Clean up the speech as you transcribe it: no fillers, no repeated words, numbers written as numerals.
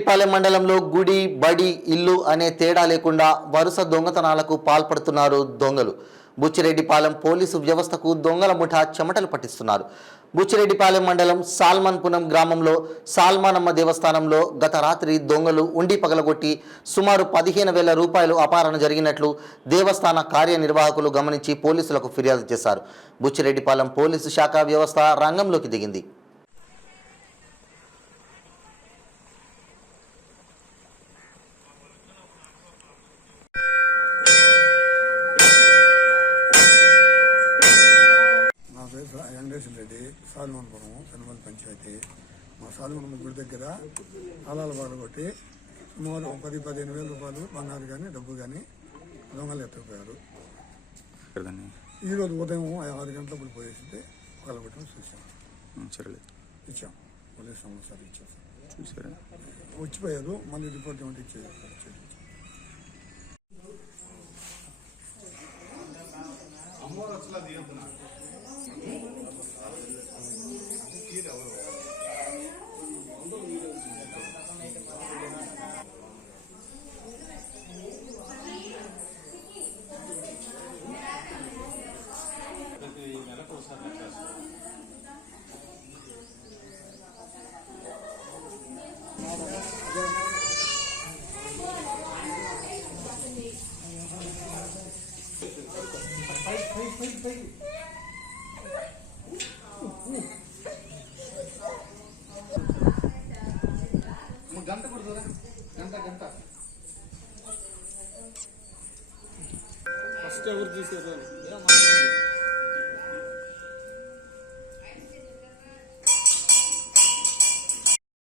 బుచ్చిరెడ్డిపాలెం మండలంలో గుడి బడి ఇల్లు అనే తేడా లేకుండా వరుస దొంగతనాలకు పాల్పడుతున్నారు దొంగలు. బుచ్చిరెడ్డిపాలెం పోలీసు వ్యవస్థకు దొంగల ముఠా చెమటలు పట్టిస్తున్నారు. బుచ్చిరెడ్డిపాలెం మండలం సాల్మన్పురం గ్రామంలో సాల్మానమ్మ దేవస్థానంలో గత రాత్రి దొంగలు ఉండి పగలగొట్టి సుమారు 15,000 రూపాయలు అపహరణ జరిగినట్లు దేవస్థాన కార్యనిర్వాహకులు గమనించి పోలీసులకు ఫిర్యాదు చేశారు. బుచ్చిరెడ్డిపాలెం పోలీసు శాఖ వ్యవస్థ రంగంలోకి దిగింది. రెడ్డి సాల్మన్పురం పెనుమల్ పంచాయతీ. మా సాల్మన్పురం గుడి దగ్గర తాళాలు పగలగొట్టి సుమారు 10-15,000 రూపాయలు బంగారు కానీ డబ్బు కానీ దొంగలు ఎత్తుకుపోయారు. ఈరోజు ఉదయం 6 గంటలప్పుడు పోయేసి పగలగొట్టడం చూసాం. ఇచ్చాం పోలీస్ సమాచారం ఇచ్చారు. వచ్చిపోయారు. మళ్ళీ రిపోర్ట్ ఏమంటే ఇచ్చేది. ఫస్ట్ ఎవరు తీసేదాన్ని